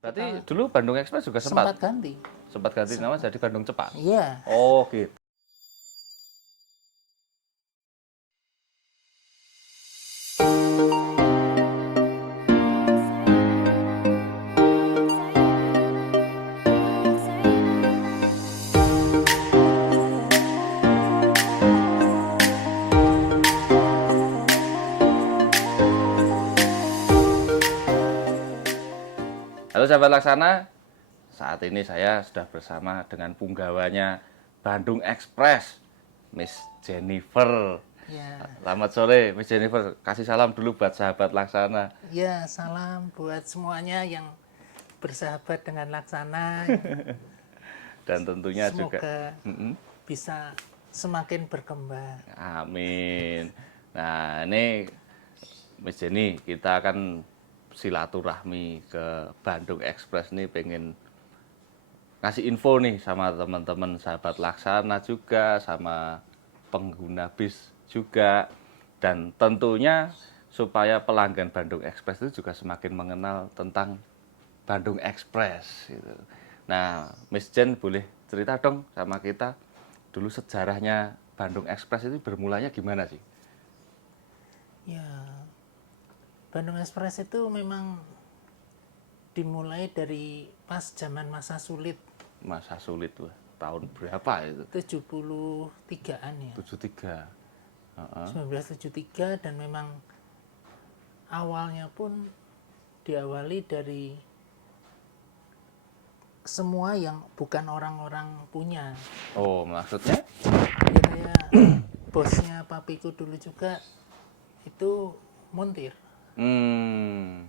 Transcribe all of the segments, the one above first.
Berarti Kita dulu Bandung Express juga sempat sempat ganti. sempat ganti nama jadi Bandung Cepat. Iya. Oh gitu. Halo sahabat Laksana, saat ini saya sudah bersama dengan punggawanya Bandung Express, Miss Jennifer. Ya. Selamat sore, Miss Jennifer. Kasih salam dulu buat sahabat Laksana. Ya, salam buat semuanya yang bersahabat dengan Laksana. Dan tentunya juga, Semoga bisa semakin berkembang. amin. Nah ini Miss Jenny, kita akan silaturahmi ke Bandung Express nih, pengen ngasih info nih sama teman-teman sahabat Laksana juga, sama pengguna bis juga, dan tentunya supaya pelanggan Bandung Express itu juga semakin mengenal tentang Bandung Express gitu. Nah, Miss Jen boleh cerita dong sama kita dulu sejarahnya Bandung Express itu bermulanya gimana sih? Ya, Bandung Express itu memang dimulai dari pas zaman masa sulit Masa sulit tuh, tahun berapa itu? 73-an ya. 73. 1973, dan memang awalnya pun diawali dari semua yang bukan orang-orang punya. Oh, maksudnya? Ya kayak bosnya papiku dulu juga itu montir. Hmm.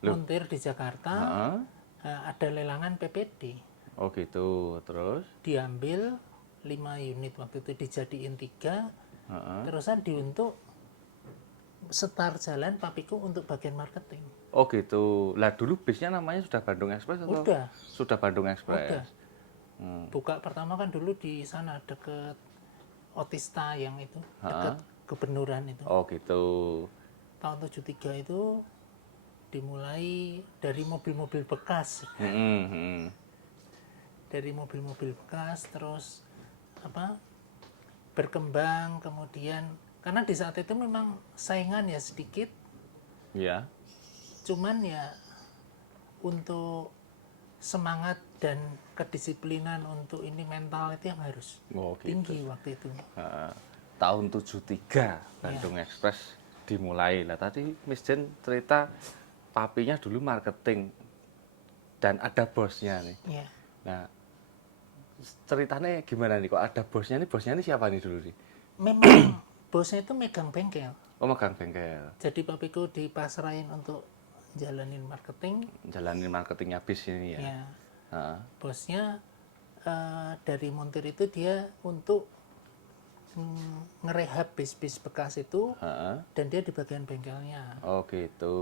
Loh, Montir di Jakarta, heeh. ada lelangan PPD. Oh gitu, terus? Diambil 5 unit, waktu itu dijadiin 3, Heeh. terusan diuntuk setar jalan papiku untuk bagian marketing. Oh gitu. Lah dulu bisnya namanya sudah Bandung Express atau? Udah. Sudah Bandung Express. Udah. Buka pertama kan dulu di sana deket Otista yang itu, deket Kebenuran itu. Oh gitu. Tahun 73 itu dimulai dari mobil-mobil bekas. Dari mobil-mobil bekas, terus berkembang, kemudian karena di saat itu memang saingan ya sedikit, Iya. cuman ya untuk semangat dan kedisiplinan untuk ini, mental itu yang harus Oh gitu. tinggi waktu itu. Tahun 73 Bandung Express dimulai. Lah tadi Miss Jen cerita papinya dulu marketing dan ada bosnya nih. Ya, Nah, ceritanya gimana nih kok ada bosnya nih? Bosnya ini siapa nih dulu nih? memang bosnya itu megang bengkel. Oh, megang bengkel. Jadi papiku dipasrahin untuk jalanin marketing. Jalanin marketingnya bis ini ya. Ya, Heeh. bosnya dari montir itu dia untuk ngerehab bis-bis bekas itu, Heeh. dan dia di bagian bengkelnya. Oh gitu.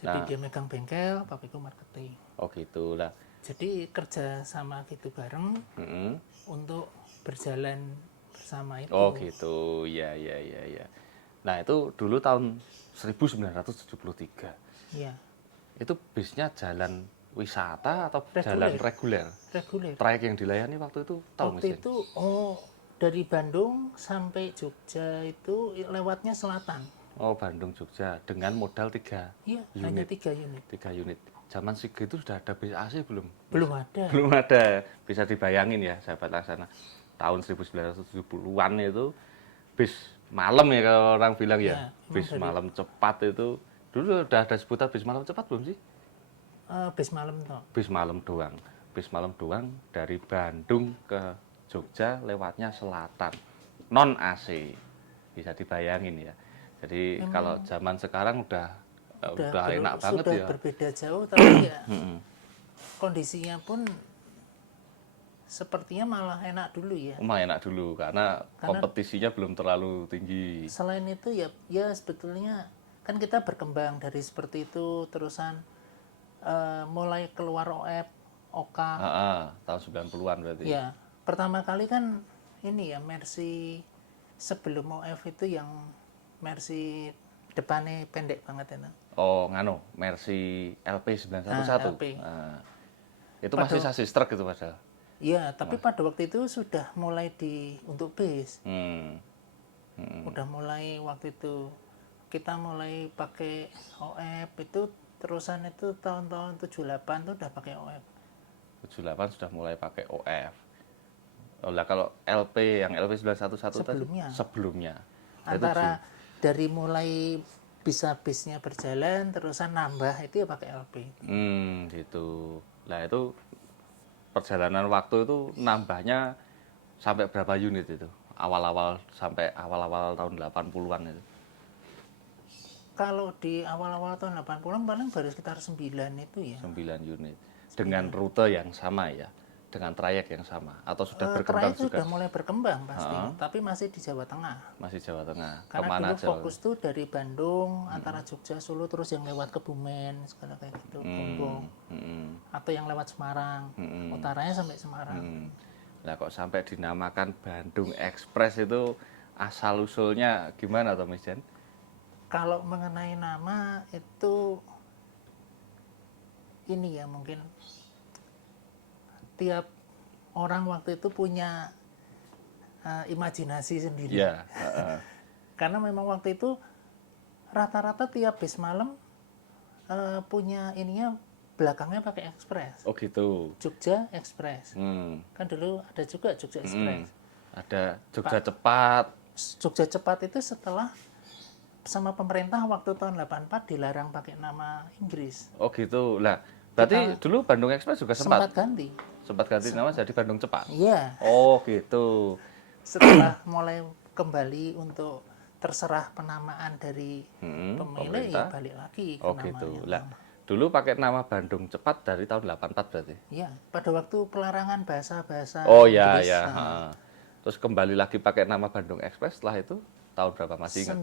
Jadi dia megang bengkel, papiku marketing. Oh gitu lah. Jadi kerja sama gitu bareng Mm-mm. untuk berjalan bersama itu. Oh gitu, ya ya ya ya. Nah itu dulu tahun 1973. Iya, Itu bisnya jalan wisata atau Reguler. jalan reguler? reguler. Trayek yang dilayani waktu itu tahu Waktu mesin? itu dari Bandung sampai Jogja itu lewatnya selatan. Oh Bandung Jogja dengan modal 3 Iya, hanya 3 unit. 3 unit. Zaman segitu sudah ada bis AC belum? Belum ada. Belum ada. Bisa dibayangin ya sahabat Laksana. Tahun 1970-an itu bis malam ya kalau orang bilang ya. Ya, Bis malam cepat itu. Dulu udah ada sebutan bis malam cepat belum sih? Bis malam toh. Bis malam doang. Bis malam doang dari Bandung ke Jogja lewatnya selatan. Non AC. Bisa dibayangin ya. Jadi kalau zaman sekarang udah enak banget sudah ya. berbeda jauh, tapi ya kondisinya pun sepertinya malah enak dulu ya. Enak dulu karena kompetisinya belum terlalu tinggi. Selain itu ya sebetulnya kan kita berkembang dari seperti itu, terusan mulai keluar OF, OK. Tahun 90-an berarti. Ya, pertama kali kan ini ya Mercy, sebelum OF itu yang Mercy depannya pendek banget itu. Oh, nganu, Mercy LP 911. LP. Itu masih sasis truk itu padahal. Iya, tapi pada waktu itu sudah mulai untuk bis. Hmm. Udah mulai waktu itu kita mulai pakai OF itu, terusan itu tahun-tahun 78 tuh udah pakai OF. 78 sudah mulai pakai OF. Oh, lah kalau LP yang LP 911 Sebelumnya. tadi sebelumnya. Antara dari mulai bisa bisnya berjalan terusan nambah itu ya pakai LP. Gitu. Lah itu perjalanan waktu itu nambahnya sampai berapa unit itu? Awal-awal sampai awal-awal tahun 80-an itu. Kalau di awal-awal tahun 80-an paling baru sekitar 9 itu ya. 9 unit. Dengan rute yang sama ya, dengan trayek yang sama atau sudah berkembang Trayek juga? sudah mulai berkembang pasti, tapi masih di Jawa Tengah. Masih Jawa Tengah. Karena Kemana dulu aja? fokus tuh dari Bandung, antara Jogja, Solo, terus yang lewat Kebumen, segala kayak gitu, Gombong. Atau yang lewat Semarang, utaranya sampai Semarang. Lah kok sampai dinamakan Bandung Express itu asal usulnya gimana toh Mas Jan? Kalau mengenai nama itu ini ya mungkin tiap orang waktu itu punya imajinasi sendiri. Iya. Karena memang waktu itu rata-rata tiap bis malam punya ininya belakangnya pakai Express. Oh gitu. Jogja Express. Hmm. Kan dulu ada juga Jogja Express. Ada Jogja Cepat. Jogja Cepat itu setelah sama pemerintah waktu tahun 84 dilarang pakai nama Inggris. Oh gitu. Lah, berarti dulu Bandung Express juga Sempat ganti. sempat ganti nama jadi Bandung Cepat. Iya. Oh gitu. Setelah mulai kembali untuk terserah penamaan dari pemilik, ya balik lagi ke Oh namanya. gitu. Lah, dulu pakai nama Bandung Cepat dari tahun 84 berarti. Iya, pada waktu pelarangan bahasa-bahasa Oh ya Inggris, ya. Terus kembali lagi pakai nama Bandung Express setelah itu tahun berapa masih ingat?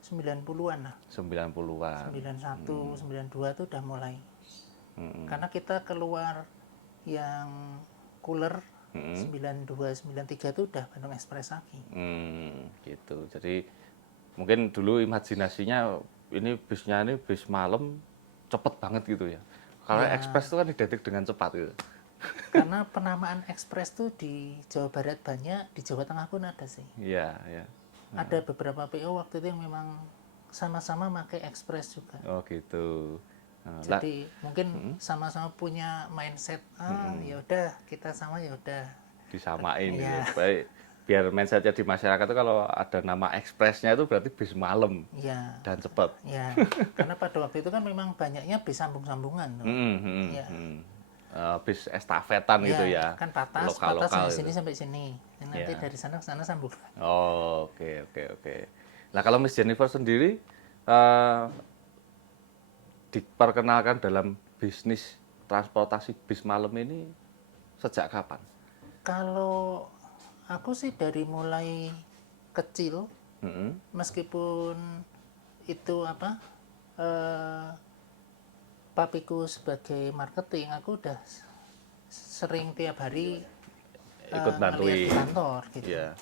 90-an lah. 90-an. 91, 92 itu udah mulai. Karena kita keluar yang cooler 92, 93 itu udah Bandung Express lagi. Gitu. Jadi mungkin dulu imajinasinya ini bisnya ini bis malam cepet banget gitu ya. Kalau Express itu kan identik dengan cepat gitu. Karena penamaan Express tuh di Jawa Barat banyak, di Jawa Tengah pun ada sih. Iya, ya. Ada beberapa PO waktu itu yang memang sama-sama pakai Express juga. Oh gitu. Jadi mungkin sama-sama punya mindset, ya udah kita sama ya udah Disamain Iya. gitu. Baik, biar mindsetnya di masyarakat itu kalau ada nama Expressnya itu berarti bis malam ya. dan cepat. Ya, karena pada waktu itu kan memang banyaknya bis sambung-sambungan tuh. Ya. Bis estafetan gitu ya. Kan patas Lokal-lokal dari sini gitu. sampai sini. Nanti dari sana ke sana sambung. Oh, oke. Nah, kalau Miss Jennifer sendiri diperkenalkan dalam bisnis transportasi bis malam ini sejak kapan? Kalau aku sih dari mulai kecil, meskipun itu papiku sebagai marketing, aku udah sering tiap hari Ikut ngeliat bantuin. di kantor gitu. Iya.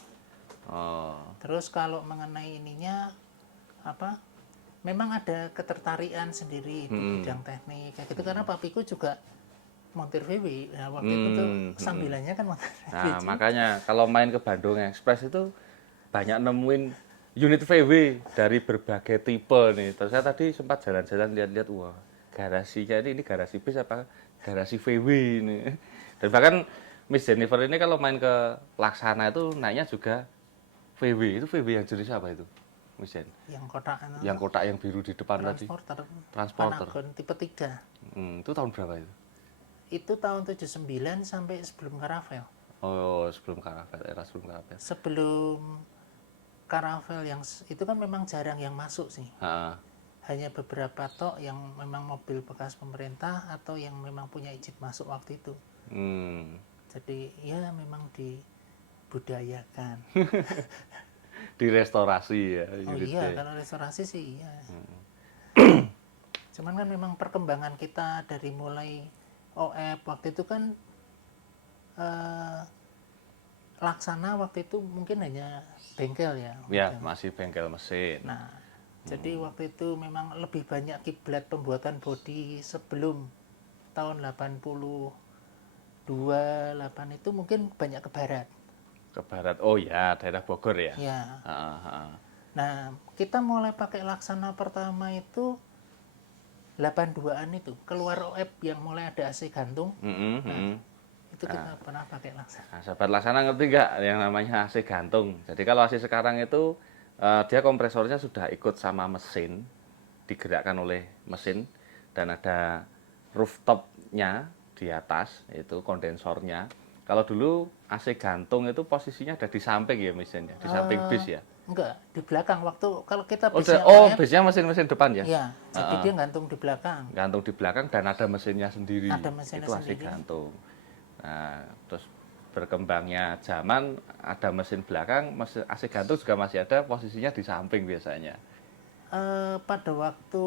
Oh. Terus kalau mengenai ininya memang ada ketertarikan sendiri di bidang teknik kayak gitu, karena papiku juga montir VW. Nah, waktu itu tuh sambilannya kan montir VW. Nah, makanya kalau main ke Bandung Express itu banyak nemuin unit VW dari berbagai tipe nih. Terus saya tadi sempat jalan-jalan lihat-lihat, wah, garasinya ini garasi bis apa garasi VW ini. Dan bahkan Miss Jennifer ini kalau main ke Laksana itu naiknya juga VW. Itu VW yang jenis apa itu, Miss Jen? Yang kotak Yang kotak yang biru di depan tadi. Transporter. Panagon tipe 3. Itu tahun berapa itu? Itu tahun 79 sampai sebelum Caravel. Oh, sebelum Caravel, era sebelum Caravel. Sebelum Caravel yang itu kan memang jarang yang masuk sih. Hanya beberapa tok yang memang mobil bekas pemerintah atau yang memang punya izin masuk waktu itu. Jadi ya memang dibudayakan. Direstorasi ya. Oh iya, kalau restorasi sih iya. Cuman kan memang perkembangan kita dari mulai OF waktu itu kan Laksana waktu itu mungkin hanya bengkel ya. Ya, masih bengkel mesin. Nah, jadi waktu itu memang lebih banyak kiblat pembuatan bodi sebelum tahun 82, 8 itu mungkin banyak ke barat. Ke barat. Oh ya, daerah Bogor ya. Ya. Ah. Nah, kita mulai pakai Laksana pertama itu 82-an itu, keluar OEP yang mulai ada AC gantung. Itu kita pernah pakai Laksana. Nah, sahabat Laksana ngerti nggak yang namanya AC gantung? Jadi kalau AC sekarang itu dia kompresornya sudah ikut sama mesin, digerakkan oleh mesin, dan ada rooftopnya di atas, itu kondensornya. Kalau dulu AC gantung itu posisinya ada di samping ya mesinnya, di samping bis ya? Enggak, di belakang. Waktu kalau kita bisnya bisnya mesin-mesin depan ya? Iya, jadi dia gantung di belakang. Gantung di belakang dan ada mesinnya sendiri. Ada mesinnya itu AC sendiri. gantung. Nah, terus berkembangnya zaman ada mesin belakang, mesin AC gantung juga masih ada, posisinya di samping biasanya. Pada waktu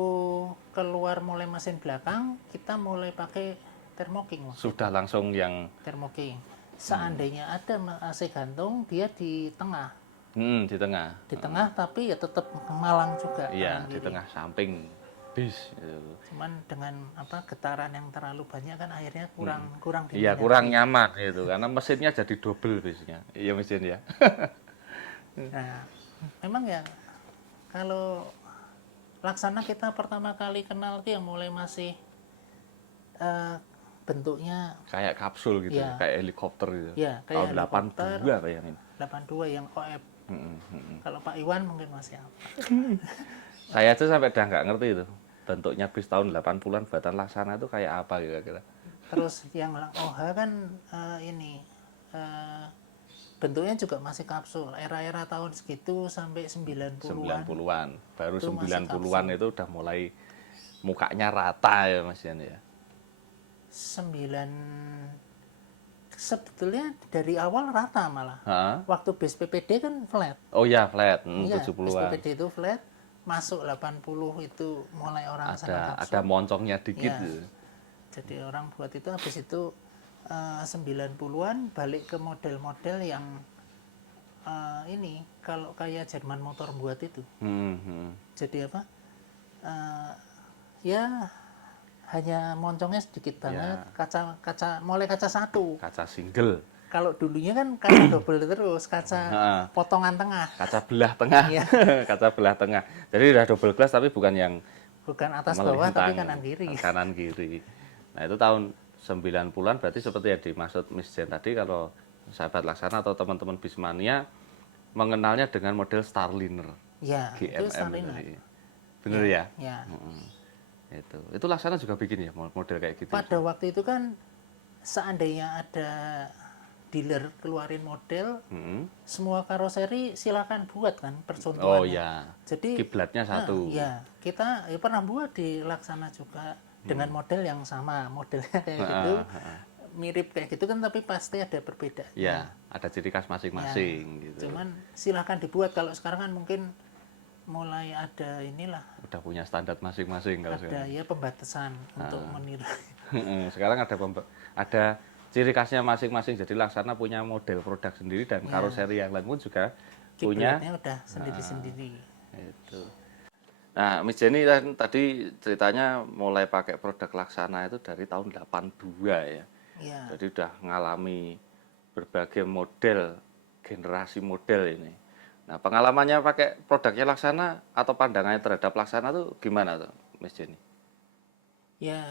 keluar mulai mesin belakang, kita mulai pakai thermoking. Sudah langsung yang thermoking. Seandainya ada AC gantung, dia di tengah. Di tengah. Di tengah, tapi ya tetap malang juga. Iya, di tengah samping bis. Gitu. Cuman dengan getaran yang terlalu banyak kan akhirnya kurang Iya, kurang nyaman gitu karena mesinnya jadi double bisnya. Iya mesin ya. Nah, memang ya kalau Laksana kita pertama kali kenal itu yang mulai masih bentuknya kayak kapsul gitu, ya, kayak helikopter gitu. Ya, kayak tahun 82 bayangin. 82 yang OF. Kalau Pak Iwan mungkin masih apa? Saya aja sampai udah nggak ngerti itu. Bentuknya bis tahun 80-an buatan Laksana itu kayak apa kira-kira. Terus yang OH kan bentuknya juga masih kapsul. Era-era tahun segitu sampai 90-an. 90-an. Baru 90-an itu udah mulai mukanya rata ya Mas Yan ya. Sebetulnya dari awal rata malah. Waktu bis PPD kan flat. Oh iya flat, 70-an. Bis PPD itu flat, masuk 80 itu mulai orang sana kapsul. Ada moncongnya dikit. Ya. Jadi orang buat itu habis itu 90-an balik ke model-model yang ini kalau kayak Jerman Motor buat itu. Jadi apa? Ya hanya moncongnya sedikit banget, kaca mulai kaca satu. Kaca single. Kalau dulunya kan kaca double terus, kaca potongan tengah. Kaca belah tengah. Kaca belah tengah. Jadi udah double glass tapi bukan atas bawah tapi kanan kiri. Kanan kiri. Nah, itu tahun 90-an berarti seperti yang dimaksud Miss Jen tadi, kalau sahabat Laksana atau teman-teman Bismania mengenalnya dengan model Starliner. Ya, GMM. Itu Starliner. Bener ya? Ya. Itu Laksana juga bikin ya model kayak gitu. Pada waktu itu kan seandainya ada dealer keluarin model, semua karoseri silakan buat kan percontohannya. Oh ya. Jadi kiblatnya satu. Ya, kita pernah buat di Laksana juga dengan model yang sama, modelnya kayak gitu. Mirip kayak gitu kan, tapi pasti ada perbedaan. Ya, ada ciri khas masing-masing gitu. Cuman silakan dibuat. Kalau sekarang kan mungkin mulai ada inilah. Udah punya standar masing-masing kalau sekarang. Ada ya pembatasan untuk meniru. Sekarang ada ciri khasnya masing-masing. Jadi Laksana punya model produk sendiri dan karoseri yang lain pun juga punya. Kiblatnya udah sendiri-sendiri. Itu. Nah, Miss Jenny tadi ceritanya mulai pakai produk Laksana itu dari tahun 82 ya. Jadi udah ngalami berbagai model, generasi model ini. Nah, pengalamannya pakai produknya Laksana atau pandangannya terhadap Laksana tuh gimana tuh, Miss Jenny? Ya,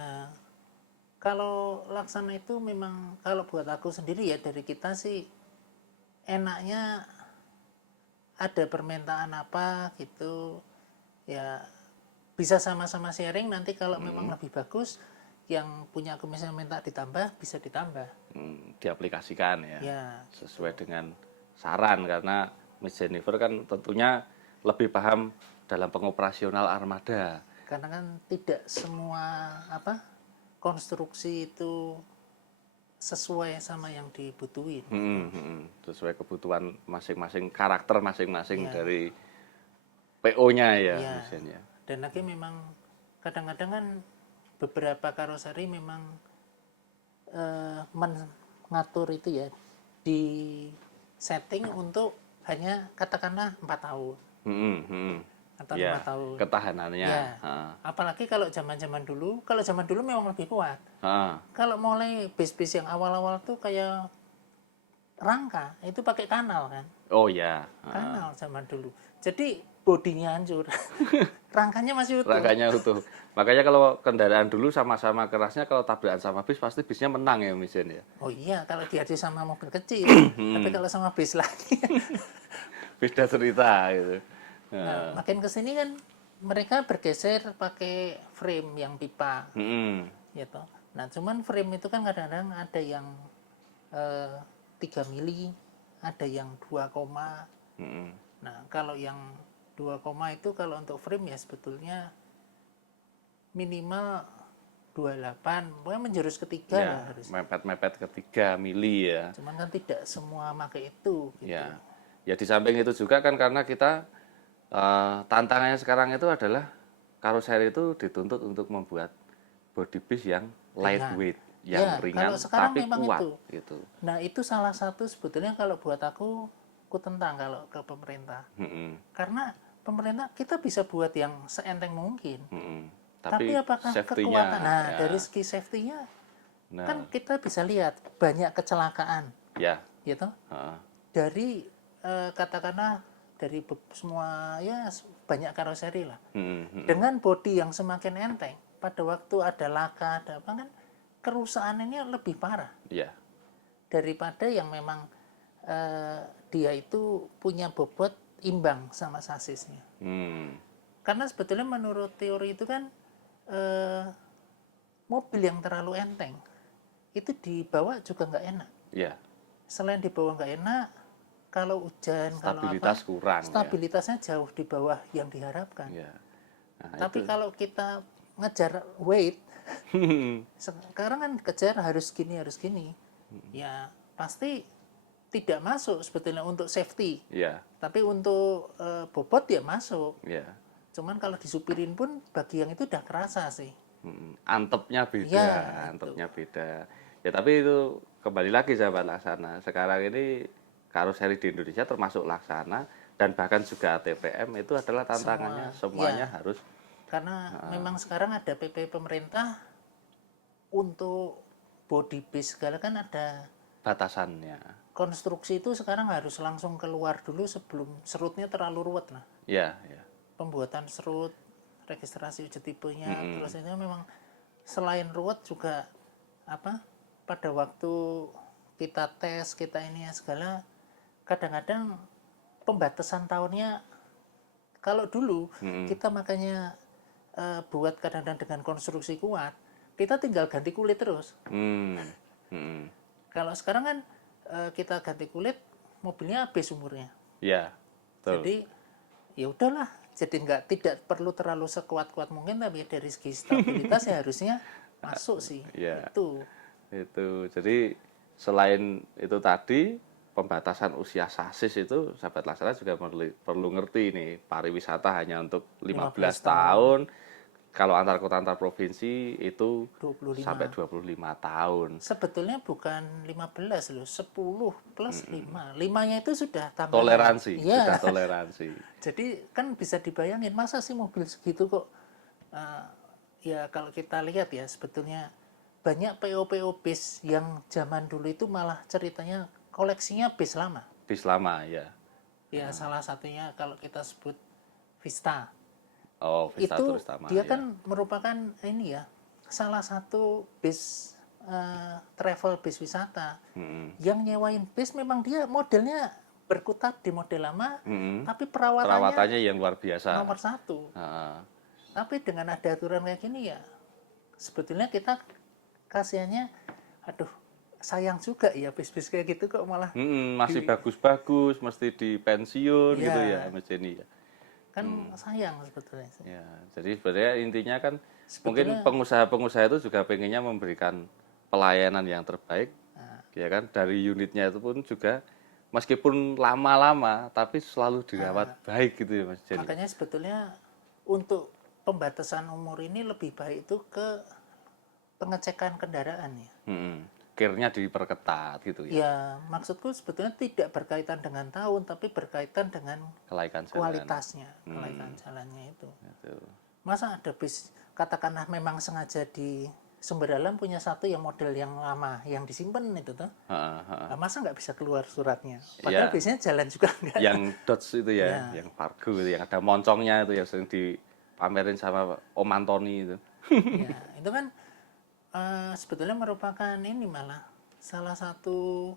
kalau Laksana itu memang, kalau buat aku sendiri ya, dari kita sih enaknya ada permintaan apa gitu, ya bisa sama-sama sharing. Nanti kalau memang lebih bagus, yang punya aku misalnya minta ditambah, bisa ditambah. Diaplikasikan ya, sesuai dengan saran, karena Miss Jennifer kan tentunya lebih paham dalam pengoperasional armada. Karena kan tidak semua konstruksi itu sesuai sama yang dibutuhin. Sesuai kebutuhan masing-masing, karakter masing-masing dari PO-nya ya. Misalnya. Dan lagi memang kadang-kadang kan beberapa karoseri memang mengatur itu ya, di setting untuk hanya katakanlah 4 tahun atau 5 tahun. Ketahanannya. Ya. Apalagi kalau zaman dulu memang lebih kuat. Kalau mulai bis-bis yang awal-awal tuh kayak rangka, itu pakai kanal kan. Oh ya. Kanal zaman dulu. Jadi bodinya hancur. Rangkanya masih utuh. Rangkanya utuh. Makanya kalau kendaraan dulu sama-sama kerasnya, kalau tabrakan sama bis pasti bisnya menang ya mesin ya. Oh iya, kalau diadu sama mobil kecil. Tapi kalau sama bis lagi. Beda cerita gitu. Nah, makin kesini kan mereka bergeser pakai frame yang pipa, gitu. Nah, cuman frame itu kan kadang-kadang ada yang 3 mili, ada yang 2, nah kalau yang 2, itu kalau untuk frame ya sebetulnya minimal 28, pokoknya menjurus ke 3 ya, lah harus. Mepet-mepet ke 3 mili ya. Cuman kan tidak semua pakai itu. Gitu. Ya di samping itu juga kan karena kita tantangannya sekarang itu adalah karoseri itu dituntut untuk membuat body bis yang lightweight, yang ringan tapi kuat. Itu. Gitu. Nah itu salah satu sebetulnya kalau buat aku tentang kalau ke pemerintah, karena pemerintah kita bisa buat yang seenteng mungkin, tapi apakah kekuatan? Nah dari segi safety-nya, kan kita bisa lihat banyak kecelakaan, gitu, dari katakanlah dari semua ya banyak karoseri lah, dengan bodi yang semakin enteng, pada waktu ada laka ada apa kan kerusakannya lebih parah daripada yang memang dia itu punya bobot imbang sama sasisnya. Karena sebetulnya menurut teori itu kan mobil yang terlalu enteng itu dibawa juga nggak enak. Selain dibawa nggak enak, kalau hujan, stabilitas kalau apa, kurang, stabilitasnya jauh di bawah yang diharapkan. Nah, tapi kalau kita ngejar weight, sekarang kan kejar harus gini, ya pasti tidak masuk sebetulnya untuk safety. Tapi untuk bobot ya masuk. Cuman kalau disupirin pun bagi yang itu udah kerasa sih. Antepnya beda, antepnya beda. Ya tapi itu kembali lagi sahabat Laksana. Sekarang ini karoseri di Indonesia termasuk Laksana dan bahkan juga ATPM itu adalah tantangannya semuanya harus, karena memang sekarang ada PP pemerintah untuk body base segala kan ada batasannya. Konstruksi itu sekarang harus langsung keluar dulu sebelum serutnya terlalu ruwet lah. Pembuatan serut, registrasi uji tipenya, terus itu memang selain ruwet juga apa? Pada waktu kita tes kita ini ya segala, kadang-kadang pembatasan tahunnya kalau dulu kita makanya buat kadang-kadang dengan konstruksi kuat, kita tinggal ganti kulit terus. Kalau sekarang kan kita ganti kulit, mobilnya habis umurnya. Jadi ya udahlah, jadi tidak perlu terlalu sekuat-kuat mungkin, tapi dari segi stabilitas ya harusnya masuk sih. Itu. Jadi selain itu tadi pembatasan usia sasis itu sahabat Laksana juga perlu ngerti nih, pariwisata hanya untuk 15 tahun. Kalau antar kota antar provinsi itu 25. Sampai 25 tahun. Sebetulnya bukan 15 loh, 10 plus 5. 5-nya itu sudah tambahan. Toleransi, sudah toleransi. Jadi kan bisa dibayangin, masa sih mobil segitu kok. Ya kalau kita lihat ya sebetulnya banyak PO bis yang zaman dulu itu malah ceritanya koleksinya bis lama. Bis lama, ya. Ya salah satunya kalau kita sebut Vista. Vista itu Turistama, dia kan merupakan ini ya salah satu bis travel bis wisata yang nyewain bis. Memang dia modelnya berkutat di model lama, tapi perawatannya yang luar biasa, nomor 1. Tapi dengan ada aturan kayak gini ya sebetulnya kita kasihannya, aduh sayang juga ya bis-bis kayak gitu kok malah masih bagus-bagus mesti di pensiun gitu ya Mas Jenny ya. Kan sayang sebetulnya. Jadi sebenarnya intinya kan mungkin pengusaha-pengusaha itu juga pengennya memberikan pelayanan yang terbaik, ya kan, dari unitnya itu pun juga meskipun lama-lama tapi selalu dirawat baik gitu ya Mas Jenny. Makanya sebetulnya untuk pembatasan umur ini lebih baik itu ke pengecekan kendaraan ya. ukirnya diperketat gitu ya. Ya, maksudku sebetulnya tidak berkaitan dengan tahun, tapi berkaitan dengan Kelaikan jalan. kualitasnya, kelaikan jalannya itu. Gitu. Masa ada bis, katakanlah memang sengaja di Sumber Dalam punya satu yang model yang lama, yang disimpan itu tuh. Nah, masa nggak bisa keluar suratnya? Padahal biasanya jalan juga enggak. Yang dots itu ya, yang Fargo itu, yang ada moncongnya itu yang sering dipamerin sama Om Antoni itu. Ya, itu kan sebetulnya merupakan ini malah salah satu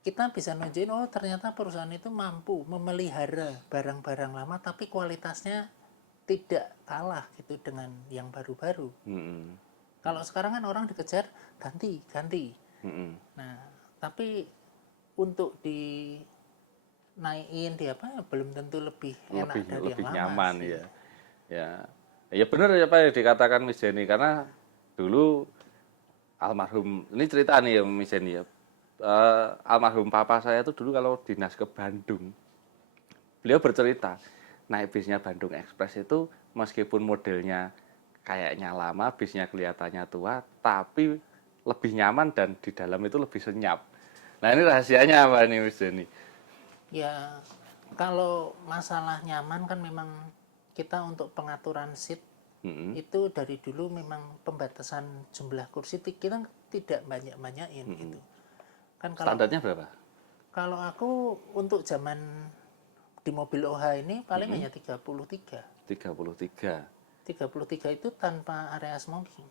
kita bisa nunjukin oh ternyata perusahaan itu mampu memelihara barang-barang lama tapi kualitasnya tidak kalah gitu dengan yang baru-baru. Kalau sekarang kan orang dikejar ganti. Nah, tapi untuk dinaikin di apa belum tentu lebih enak dari lebih yang nyaman lama sih. Ya benar ya Pak yang dikatakan Miss Jenny, karena dulu almarhum, ini cerita nih ya Miss Jenny ya, almarhum papa saya tuh dulu kalau dinas ke Bandung, beliau bercerita naik bisnya Bandung Express itu meskipun modelnya kayaknya lama, bisnya kelihatannya tua, tapi lebih nyaman dan di dalam itu lebih senyap. Nah ini rahasianya apa nih Miss Jenny? Ya, kalau masalah nyaman kan memang kita untuk pengaturan seat itu dari dulu memang pembatasan jumlah kursi kita tidak banyak-banyakin gitu. Kan kalau Standarnya berapa? Kalau aku untuk zaman di mobil OH ini paling hanya 33. 33. 33 itu tanpa area smoking.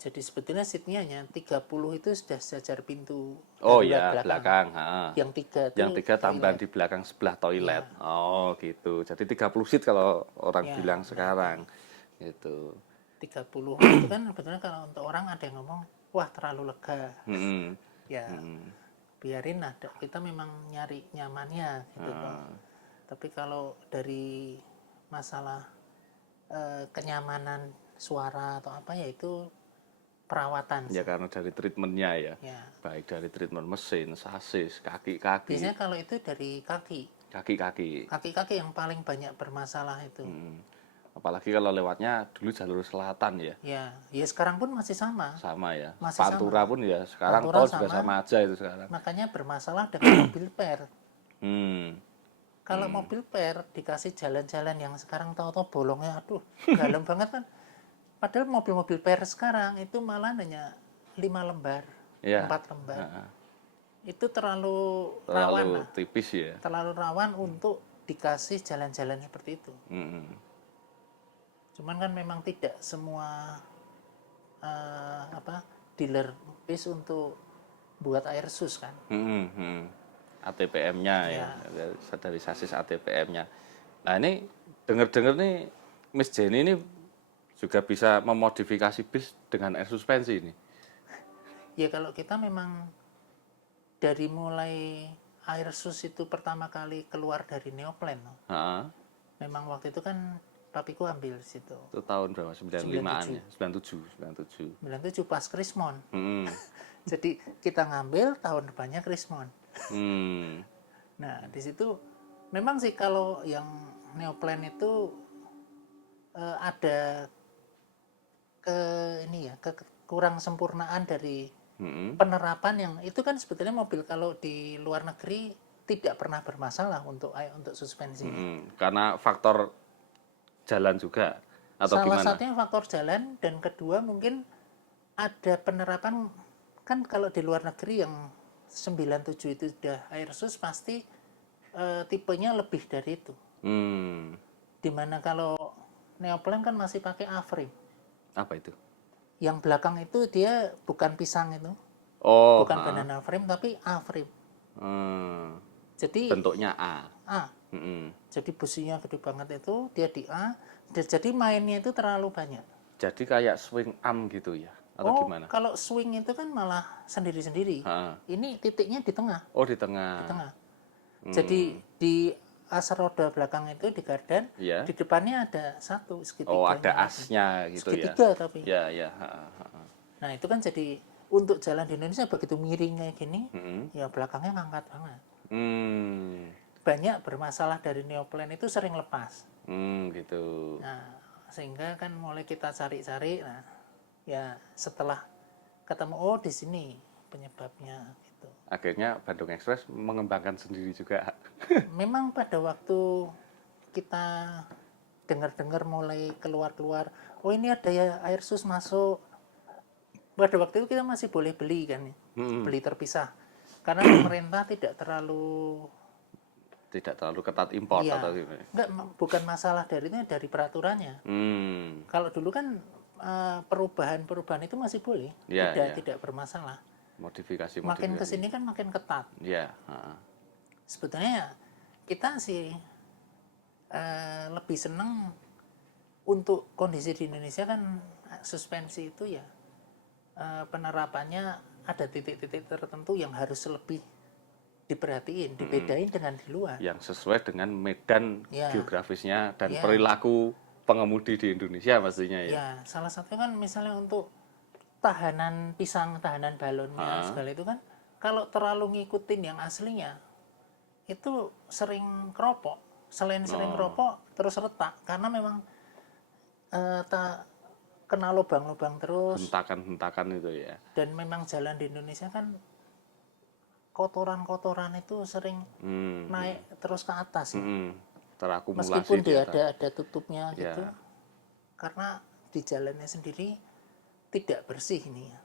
Jadi sebetulnya seatnya hanya 30 itu sudah sejajar pintu Oh ya, belakang. Yang 3 itu yang 3 tambahan di belakang sebelah toilet. Ya. Oh gitu. Jadi 30 seat kalau orang bilang sekarang. Gitu. 30 itu kan sebetulnya kalau untuk orang ada yang ngomong, wah terlalu lega. Biarin ada. Kita memang nyari nyamannya gitu kok. Tapi kalau dari masalah kenyamanan suara atau apa ya itu perawatan. Ya karena dari treatmentnya ya. Baik dari treatment mesin, sasis, kaki-kaki. Biasanya kalau itu dari kaki. Kaki-kaki yang paling banyak bermasalah itu. Apalagi kalau lewatnya dulu jalur selatan ya. Ya sekarang pun masih sama. Sama ya. Masih Pantura sama. Pun ya sekarang tol juga sama aja itu sekarang. Makanya bermasalah dengan mobil per. Kalau mobil per dikasih jalan-jalan yang sekarang tahu-tahu bolongnya aduh dalam banget kan. Padahal mobil-mobil per sekarang itu malah hanya 5 lembar, 4 lembar. Itu terlalu rawan. Tipis ya. Terlalu rawan untuk dikasih jalan-jalan seperti itu. Cuman kan memang tidak semua dealer bis untuk buat air sus kan. ATPM-nya ya, dari sasis ATPM-nya. Nah ini dengar-dengar nih Miss Jenny ini juga bisa memodifikasi bis dengan air suspensi ini. Ya kalau kita memang dari mulai air sus itu pertama kali keluar dari Neoplan. Memang waktu itu kan papiku ambil di situ. Itu tahun berapa? 95-an ya? 97 pas Krismon. Jadi kita ngambil tahun depannya Krismon. Nah, di situ memang sih kalau yang Neoplan itu ada kurang sempurnaan dari penerapan yang itu kan sebetulnya mobil kalau di luar negeri tidak pernah bermasalah untuk suspensi. Karena faktor jalan juga atau salah gimana? Satunya faktor jalan dan kedua mungkin ada penerapan kan kalau di luar negeri yang 97 itu sudah air sus pasti tipenya lebih dari itu. Dimana kalau Neoplan kan masih pakai A-frame. Apa itu? Yang belakang itu dia bukan pisang itu. Bukan banana frame tapi A-frame. Jadi bentuknya A. Jadi businya gede banget itu, dia di A. Jadi mainnya itu terlalu banyak. Jadi kayak swing arm gitu ya? Atau gimana? Kalau swing itu kan malah sendiri-sendiri. Ini titiknya di tengah. Oh, di tengah. Di tengah. Jadi di as roda belakang itu di gardan, di depannya ada satu segitiga. Oh, ada asnya gitu segitiga, tapi. Ya. Nah, itu kan jadi untuk jalan di Indonesia begitu miringnya gini, ya belakangnya ngangkat banget. Banyak bermasalah dari Neoplan itu sering lepas. Gitu. Nah, sehingga kan mulai kita cari-cari, nah ya setelah ketemu oh di sini penyebabnya gitu. Akhirnya Bandung Express mengembangkan sendiri juga. Memang pada waktu kita dengar-dengar mulai keluar-keluar, oh ini ada ya air sus masuk. Pada waktu itu kita masih boleh beli kan, beli terpisah. Karena pemerintah tidak terlalu ketat impor ya, atau gimana? enggak, bukan masalah dari itu, dari peraturannya. Kalau dulu kan perubahan-perubahan itu masih boleh, tidak bermasalah. Modifikasi. Makin kesini kan makin ketat. Ya. Sebetulnya kita sih lebih senang untuk kondisi di Indonesia kan suspensi itu ya penerapannya ada titik-titik tertentu yang harus lebih diperhatiin, dibedain dengan di luar. Yang sesuai dengan medan geografisnya dan perilaku pengemudi di Indonesia pastinya ya. Ya, salah satunya kan misalnya untuk tahanan pisang, tahanan balonnya segala itu kan kalau terlalu ngikutin yang aslinya itu sering keropok. Selain sering keropok terus retak karena memang kena lubang-lubang terus. Hentakan-hentakan itu ya. Dan memang jalan di Indonesia kan kotoran-kotoran itu sering naik terus ke atas ya. Terakumulasi. Meskipun dia ada tutupnya gitu. Karena di jalannya sendiri tidak bersih ini ya.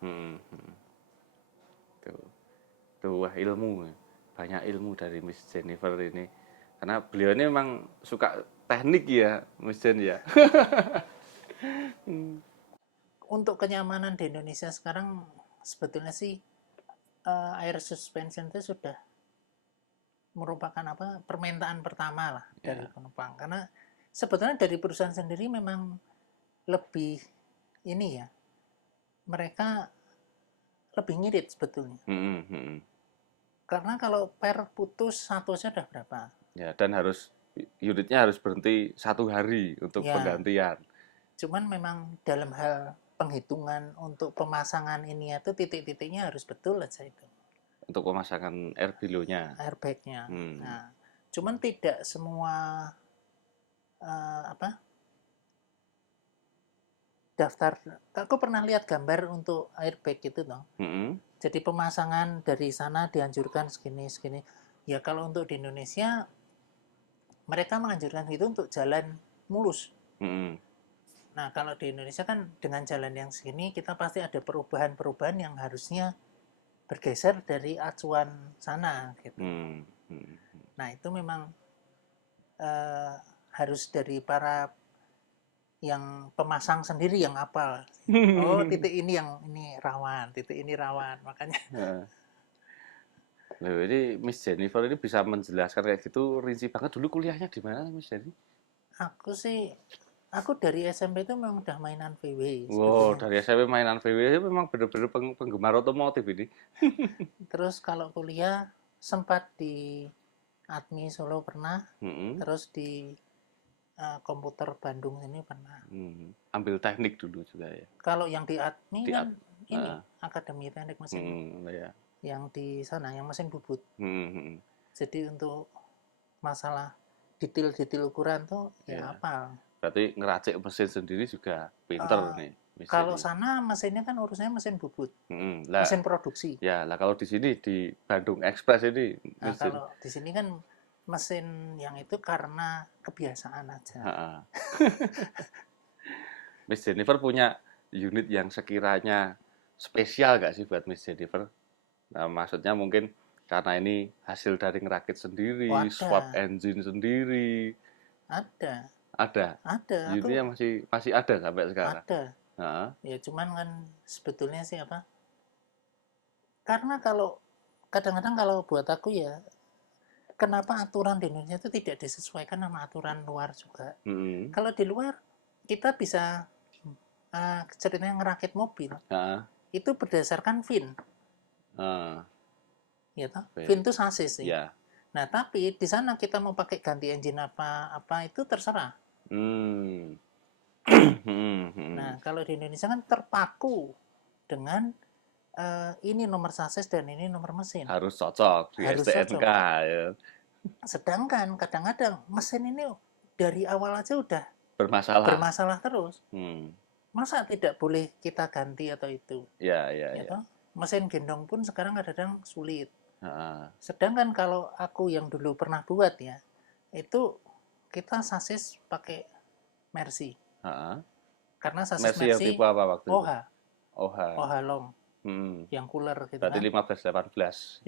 Tuh, wah ilmu. Banyak ilmu dari Miss Jennifer ini. Karena beliau ini memang suka teknik ya, Miss Jen ya. Untuk kenyamanan di Indonesia sekarang sebetulnya sih air suspension itu sudah merupakan permintaan pertama lah dari penumpang. Karena sebetulnya dari perusahaan sendiri memang lebih ini ya, mereka lebih ngirit sebetulnya. Karena kalau per putus satu saja udah berapa? Ya, dan unitnya harus berhenti 1 hari untuk penggantian. Cuman memang dalam hal penghitungan untuk pemasangan ini itu titik-titiknya harus betul aja itu. Untuk pemasangan airbag-nya. Airbag-nya. Nah, cuman tidak semua daftar. Aku pernah lihat gambar untuk airbag itu dong. Jadi pemasangan dari sana dianjurkan segini. Ya kalau untuk di Indonesia mereka menganjurkan itu untuk jalan mulus. Nah, kalau di Indonesia kan dengan jalan yang segini, kita pasti ada perubahan-perubahan yang harusnya bergeser dari acuan sana. Gitu. Nah, itu memang harus dari para yang pemasang sendiri yang apal. Oh, titik ini yang ini rawan, titik ini rawan. Makanya. Loh, ini Miss Jennifer ini bisa menjelaskan kayak gitu rinci banget. Dulu kuliahnya di mana, Miss Jennifer? Aku dari SMP itu memang udah mainan VW. Wow, dari SMP mainan VW memang benar-benar penggemar otomotif ini. Terus kalau kuliah sempat di Admi Solo pernah, terus di komputer Bandung ini pernah. Ambil teknik dulu juga ya. Kalau yang di Admi kan ini Akademi Teknik Mesin. Yang di sana, yang mesin bubut. Jadi untuk masalah detail-detail ukuran tuh ya apa? Berarti ngeracik mesin sendiri juga pinter nih. Kalau sana mesinnya kan urusannya mesin bubut, mesin produksi. Ya, lah kalau di sini di Bandung Express ini. Kalau di sini kan mesin yang itu karena kebiasaan aja. Miss Jennifer punya unit yang sekiranya spesial gak sih buat Miss Jennifer? Nah, maksudnya mungkin karena ini hasil dari ngerakit sendiri, swap engine sendiri. Ada. Unitnya masih ada sampai sekarang. Ada. Ya cuman kan sebetulnya sih karena kalau kadang-kadang kalau buat aku ya, kenapa aturan di Indonesia itu tidak disesuaikan sama aturan luar juga. Kalau di luar kita bisa ceritanya ngerakit mobil, itu berdasarkan VIN. Ya toh? VIN itu sasis sih. Nah tapi di sana kita mau pakai ganti engine apa itu terserah. Nah kalau di Indonesia kan terpaku dengan ini nomor sasis dan ini nomor mesin. Harus cocok di STNK. Ya. Sedangkan kadang-kadang mesin ini dari awal aja udah bermasalah terus. masa tidak boleh kita ganti atau itu, Ya, ya, ya ya. toh? Mesin gendong pun sekarang kadang-kadang sulit. Heeh. Sedangkan kalau aku yang dulu pernah buat ya, itu kita sasis pakai Mercy. Heeh. Karena sasis Mercy yang Mercy tipe apa waktu itu? OH, OH. OH long, Hmm. yang cooler gitu Berarti kan. 15-18.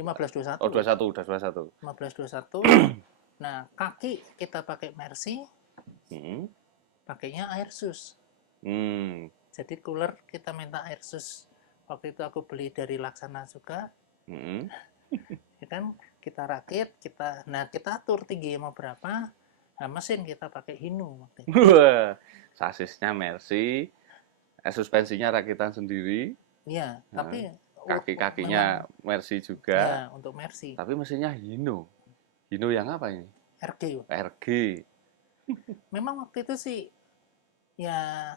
Oh, 1521. 21, udah 21. 1521. Nah, kaki kita pakai Mercy, Hmm. pakainya Airsus. Hmm. Jadi cooler kita minta Airsus. Waktu itu aku beli dari Laksana juga, Hmm. ya kan, kita rakit, kita atur tinggi mau berapa. Nah, mesin kita pakai Hino waktu itu. Wah, sasisnya Mercy, suspensinya rakitan sendiri, Iya, tapi memang kaki-kakinya Mercy juga, ya untuk Mercy tapi mesinnya Hino. Hino yang apa ini? RG. RG. Memang waktu itu sih ya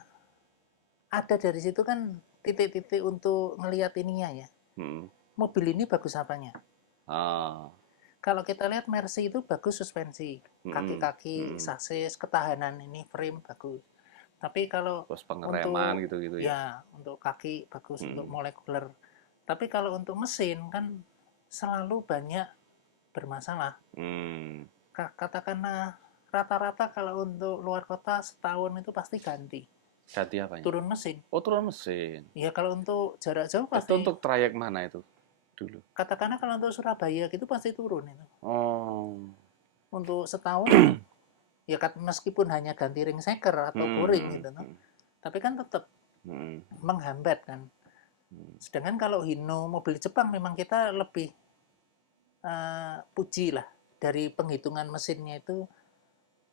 ada dari situ kan titik-titik untuk ngelihat ininya ya. Hmm. Mobil ini bagus apanya? Ah. Kalau kita lihat Mercy itu bagus suspensi, Hmm. kaki-kaki, Hmm. sasis, ketahanan ini frame bagus. Tapi kalau Terus pengereman untuk gitu-gitu ya. ya untuk kaki bagus, untuk Hmm. molekuler. Tapi kalau untuk mesin kan selalu banyak bermasalah. Hmm. Katakanlah rata-rata kalau untuk luar kota setahun itu pasti ganti. Ganti apanya? Turun mesin. Oh, turun mesin. Ya kalau untuk jarak jauh Itu pasti, untuk trayek mana itu dulu? katakanlah kalau untuk Surabaya gitu pasti turun itu. Oh. Untuk setahun ya meskipun hanya ganti ring seker atau boring Hmm. gitu no, Hmm. tapi kan tetap Hmm. menghambat kan. Sedangkan kalau Hino mobil Jepang memang kita lebih puji lah dari penghitungan mesinnya itu,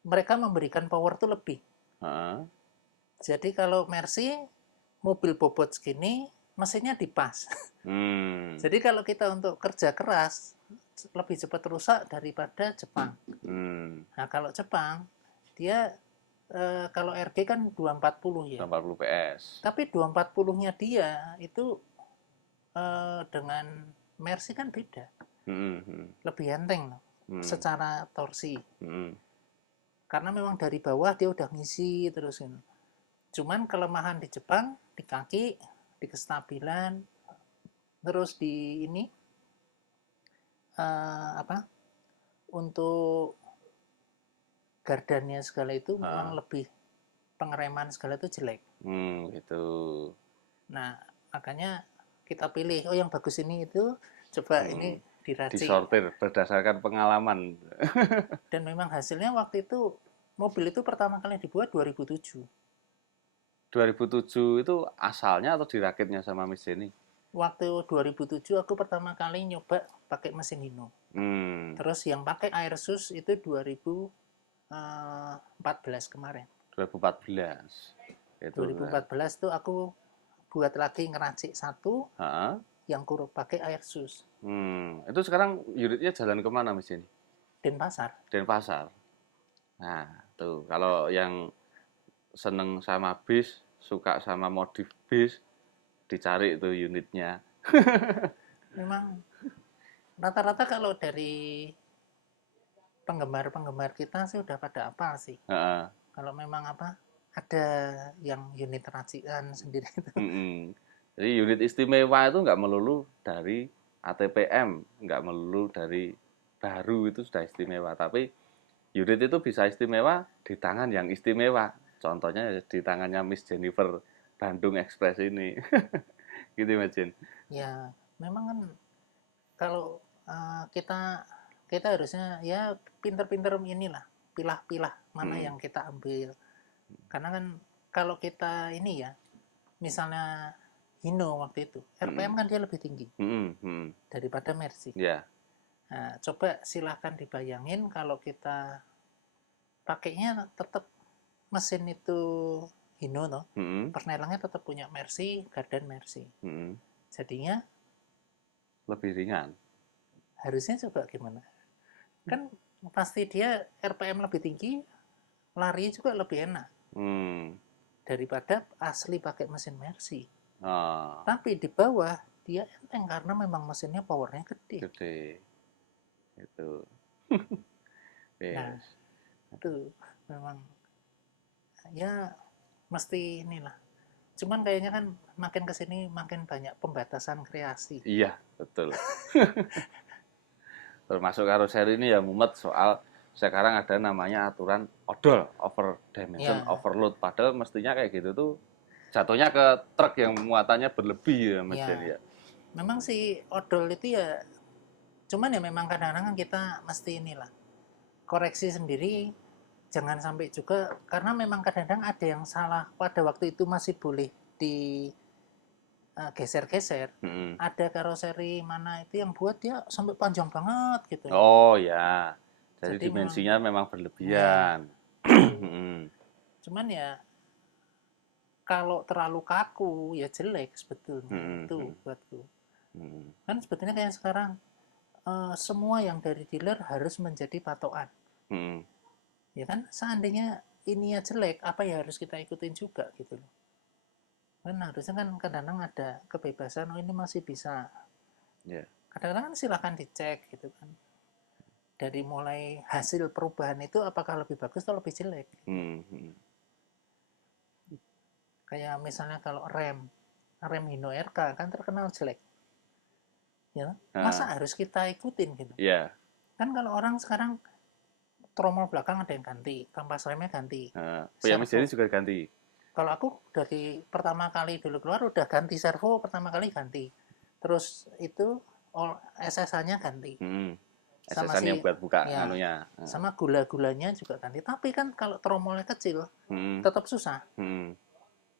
mereka memberikan power tuh lebih. Ah. Jadi kalau Mercy mobil bobot segini mesinnya dipas. Hmm. Jadi kalau kita untuk kerja keras lebih cepat rusak daripada Jepang. Hmm. Nah kalau Jepang dia kalau RG kan 240 ya. 80 PS. Tapi 240-nya dia itu dengan Mercy kan beda. Hmm. Hmm. Lebih enteng loh, secara torsi. Hmm. Karena memang dari bawah dia udah ngisi terus gitu. Cuman kelemahan di Jepang di kaki, di kestabilan, terus di ini apa? Untuk gardannya segala itu memang lebih, pengereman segala itu jelek. Gitu. Nah, makanya kita pilih, oh yang bagus ini itu, coba ini diracik. Disortir berdasarkan pengalaman. Dan memang hasilnya waktu itu, mobil itu pertama kali dibuat 2007. 2007 itu asalnya atau dirakitnya sama Miss Jenny? Waktu 2007 aku pertama kali nyoba pakai mesin Hino. Terus yang pakai Airsus itu 2014 kemarin. 2014. Itu 2014 tuh aku buat lagi ngeracik satu yang kurang pakai Airsus. Itu sekarang unitnya jalan kemana Mas ini? Denpasar. Denpasar. Nah, tuh kalau yang seneng sama bis, suka sama modif bis, dicari tuh unitnya. Memang rata-rata kalau dari penggemar-penggemar kita sih udah pada apa sih. Kalau memang apa, ada yang unit racikan sendiri itu. Jadi unit istimewa itu nggak melulu dari ATPM, nggak melulu dari baru itu sudah istimewa. Tapi unit itu bisa istimewa di tangan yang istimewa. Contohnya di tangannya Miss Jennifer Bandung Express ini. Gitu Mas Jen. Ya, memang kan kalau kita kita harusnya ya pinter-pinter inilah, pilah-pilah mana yang kita ambil. Karena kan kalau kita ini ya, misalnya Hino waktu itu, RPM kan dia lebih tinggi daripada Mercy. Yeah. Nah, coba silahkan dibayangin kalau kita pakainya tetap mesin itu Hino no, persnelangnya tetap punya Mercy, gardan Mercy. Jadinya lebih ringan. Harusnya coba gimana? Kan pasti dia RPM lebih tinggi, lari juga lebih enak daripada asli pakai mesin Mercy. Tapi di bawah dia enteng karena memang mesinnya powernya gede. Itu. Nah, itu memang ya mesti inilah, Cuman kayaknya kan makin kesini makin banyak pembatasan kreasi. Iya, betul. Termasuk karoseri ini ya mumet soal sekarang ada namanya aturan odol, over dimension, Ya, overload. Padahal mestinya kayak gitu tuh jatuhnya ke truk yang muatannya berlebih ya Mas Jenny ya. ya. Memang si odol itu ya, cuman ya memang kadang-kadang kan kita mesti inilah koreksi sendiri, jangan sampai juga karena memang kadang-kadang ada yang salah pada waktu itu masih boleh di geser-geser. Hmm. Ada karoseri mana itu yang buat dia sampai panjang banget gitu. Oh ya, jadi Jadi memang dimensinya memang ya berlebihan. itu. Hmm. Cuman ya kalau terlalu kaku ya jelek sebetulnya Hmm. itu Hmm. buatku. Hmm. Kan sebetulnya kayak sekarang semua yang dari dealer harus menjadi patokan. Hmm. Ya kan seandainya ini ya jelek, apa ya harus kita ikutin juga gitu loh. Kan harusnya kan kadang-kadang ada kebebasan, oh ini masih bisa. Yeah. Kadang-kadang kan silahkan dicek gitu kan. Dari mulai hasil perubahan itu apakah lebih bagus atau lebih jelek. Hmm. Hmm. Kayak misalnya kalau rem Hino RK kan terkenal jelek. Ya, masa harus kita ikutin gitu. Ya. Kan kalau orang sekarang tromol belakang ada yang ganti, kampas remnya ganti, Punya Mas servo. Jenny juga ganti. Kalau aku dari pertama kali dulu keluar udah ganti servo pertama kali ganti. Terus itu SSA-nya ganti. Hmm. Sama SSN si yang buat buka ya, anunya. sama gula-gulanya juga ganti. Tapi kan kalau tromolnya kecil Hmm. tetap susah. Hmm.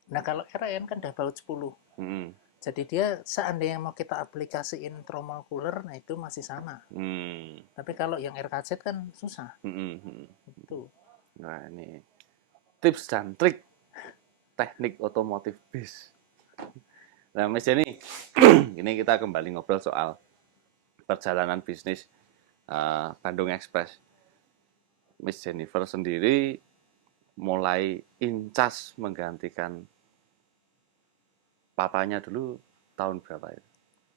Nah, kalau RN kan udah baut 10. Hmm. Jadi dia seandainya mau kita aplikasiin tromol cooler, nah itu masih sama. Hmm. Tapi kalau yang RKZ kan susah. Hmm. Hmm. Itu. Nah ini tips dan trik teknik otomotif bis. Nah Mas Jenny, ini kita kembali ngobrol soal perjalanan bisnis Bandung Express. Miss Jennifer sendiri mulai incas menggantikan papanya dulu tahun berapa ya?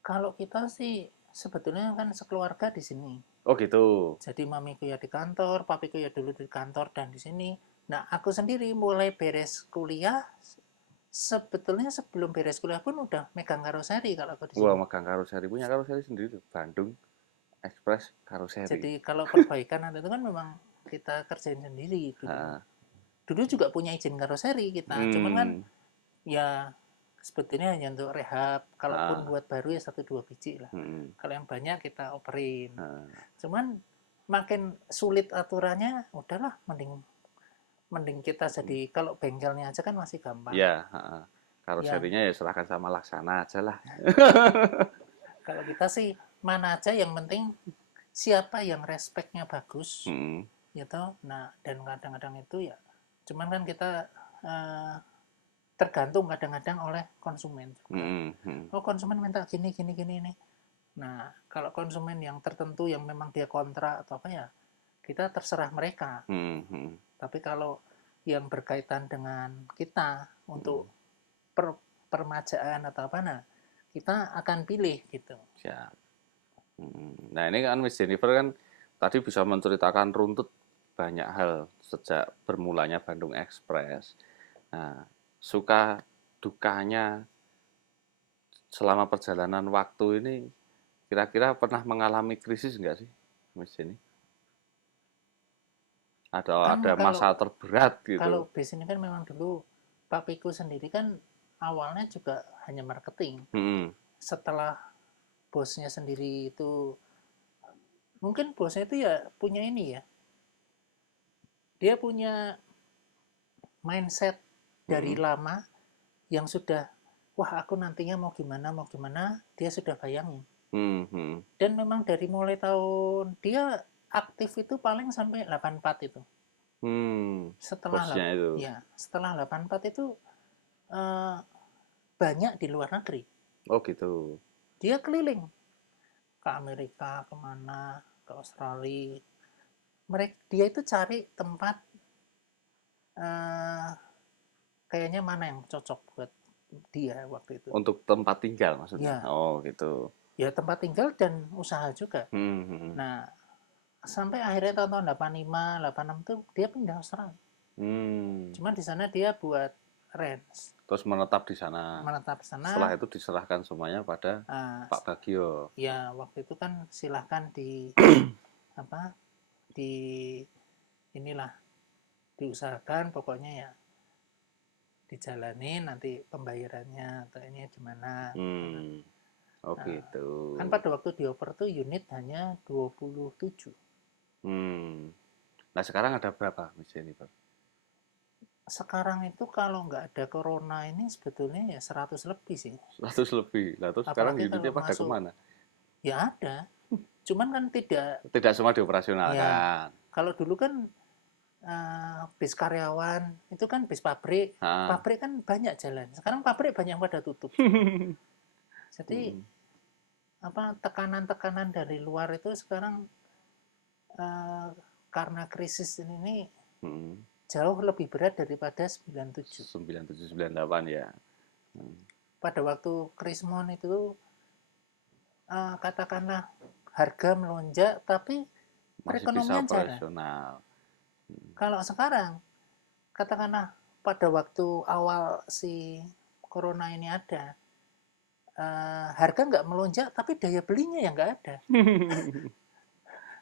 Kalau kita sih sebetulnya kan sekeluarga di sini. Oh gitu. Jadi mamiku ya di kantor, papiku ya dulu di kantor dan di sini. Nah, aku sendiri mulai beres kuliah sebetulnya sebelum beres kuliah pun udah megang karoseri kalau aku di Wah, sini. megang karoseri, punya karoseri sendiri tuh, Bandung Express karoseri. Jadi kalau perbaikan itu kan memang kita kerjain sendiri dulu. Ha. Dulu juga punya izin karoseri kita, cuman kan Hmm. ya sebetulnya hanya untuk rehab, kalaupun buat baru ya 1-2 biji lah. Hmm. Kalau yang banyak kita operin. Ha. Cuman makin sulit aturannya, udahlah mending kita jadi kalau bengkelnya aja kan masih gampang. Ya, Ya, karoserinya ya serahkan sama Laksana aja lah. kalau kita sih mana aja yang penting siapa yang respeknya bagus, Hmm. gitu. Nah, dan kadang-kadang itu ya, cuman kan kita tergantung kadang-kadang oleh konsumen juga. Hmm. Hmm. Oh konsumen minta gini gini gini ini. Nah, kalau konsumen yang tertentu yang memang dia kontra atau apa ya, kita terserah mereka. Hmm. Hmm. Tapi kalau yang berkaitan dengan kita untuk permajaan atau apa, nah kita akan pilih gitu. Siap. Nah ini kan Miss Jennifer kan tadi bisa menceritakan runtut banyak hal sejak bermulanya Bandung Express. Nah, suka dukanya selama perjalanan waktu ini kira-kira pernah mengalami krisis nggak sih Miss Jenny? Kan Ada kalau masa terberat kalau gitu. bis ini kan memang dulu papiku sendiri kan awalnya juga hanya marketing. Hmm. Setelah bosnya sendiri itu mungkin bosnya itu ya punya ini ya, dia punya mindset dari lama yang sudah wah aku nantinya mau gimana dia sudah bayangin. Hmm. Hmm. Dan memang dari mulai tahun dia aktif itu paling sampai 84 itu. Hmm. Setelah Bosnya itu. ya setelah 84 itu eh, banyak di luar negeri. Oh gitu. Dia keliling ke Amerika, kemana, ke Australia. Dia itu cari tempat kayaknya mana yang cocok buat dia waktu itu. Untuk tempat tinggal maksudnya. Ya, Oh gitu. ya tempat tinggal dan usaha juga. Hmm. Hmm. Nah, sampai akhirnya tahun-tahun 85, 86 tuh dia pindah Australia. Hmm. Cuma di sana dia buat range. Terus menetap di sana. Menetap sana. Setelah itu diserahkan semuanya pada Pak Bagio. Ya, waktu itu kan silahkan di apa? Inilah diusahakan pokoknya ya dijalanin, nanti pembayarannya atau ini gimana. Oh gitu. Kan pada waktu dioper tuh unit hanya 27. Nah sekarang ada berapa mesin itu? Sekarang itu kalau nggak ada corona ini sebetulnya ya 100 lebih sih. 100 lebih. Lah terus sekarang Apalagi unitnya kalau pada masuk, kemana? ya ada. Cuman kan tidak, Tidak semua dioperasionalkan. kalau dulu kan bis karyawan, itu kan bis pabrik. Pabrik kan banyak jalan. Sekarang pabrik banyak yang pada tutup. Jadi tekanan-tekanan dari luar itu sekarang karena krisis ini jauh lebih berat daripada 97. 97, 98 ya. Pada waktu Krismon itu katakanlah harga melonjak tapi perekonomian jalan. Kalau sekarang katakanlah pada waktu awal si corona ini ada, harga nggak melonjak tapi daya belinya yang nggak ada.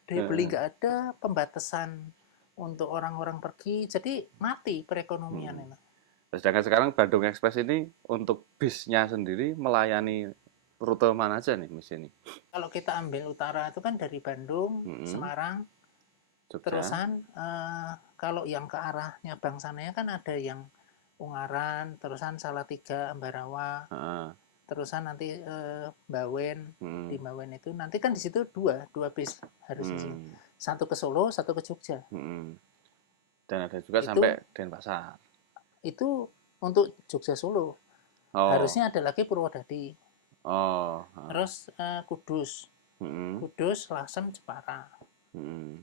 Daya beli nggak ada, pembatasan untuk orang-orang pergi, jadi mati perekonomian ini. Sedangkan sekarang Bandung Express ini untuk bisnya sendiri melayani rute mana aja nih Miss ini? Kalau kita ambil utara itu kan dari Bandung, Semarang, Jogja. Terusan kalau yang ke arahnya Bangsananya kan ada yang Ungaran, terusan Salatiga, Ambarawa, terusan nanti Bawen, di Bawen itu nanti kan di situ dua bis harus isi. Satu ke Solo, satu ke Jogja. Dan ada juga itu, sampai Denpasar. Itu untuk Jogja Solo. Harusnya ada lagi Purwodadi. Terus Kudus. Kudus, Lasem, Jepara.